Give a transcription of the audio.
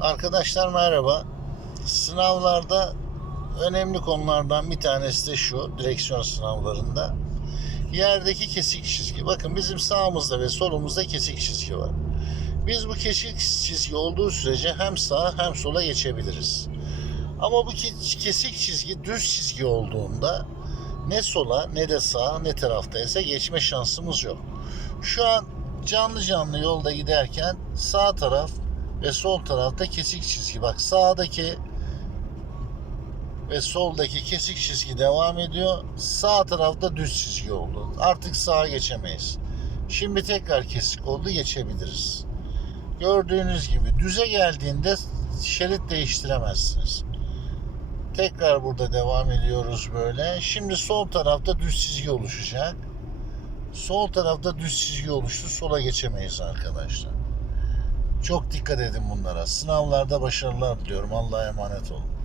Arkadaşlar merhaba. Sınavlarda önemli konulardan bir tanesi de şu direksiyon sınavlarında. Yerdeki kesik çizgi. Bakın bizim sağımızda ve solumuzda kesik çizgi var. Biz bu kesik çizgi olduğu sürece hem sağa hem sola geçebiliriz. Ama bu ke- kesik çizgi düz çizgi olduğunda ne sola ne de sağa ne taraftaysa geçme şansımız yok. Şu an canlı canlı yolda giderken sağ taraf ve sol tarafta kesik çizgi. Bak sağdaki ve soldaki kesik çizgi devam ediyor. Sağ tarafta düz çizgi oldu. Artık sağa geçemeyiz. Şimdi tekrar kesik oldu geçebiliriz. Gördüğünüz gibi düze geldiğinde şerit değiştiremezsiniz. Tekrar burada devam ediyoruz böyle. Şimdi sol tarafta düz çizgi oluşacak. Sol tarafta düz çizgi oluştu. Sola geçemeyiz arkadaşlar. Çok dikkat edin bunlara. Sınavlarda başarılar diliyorum. Allah'a emanet olun.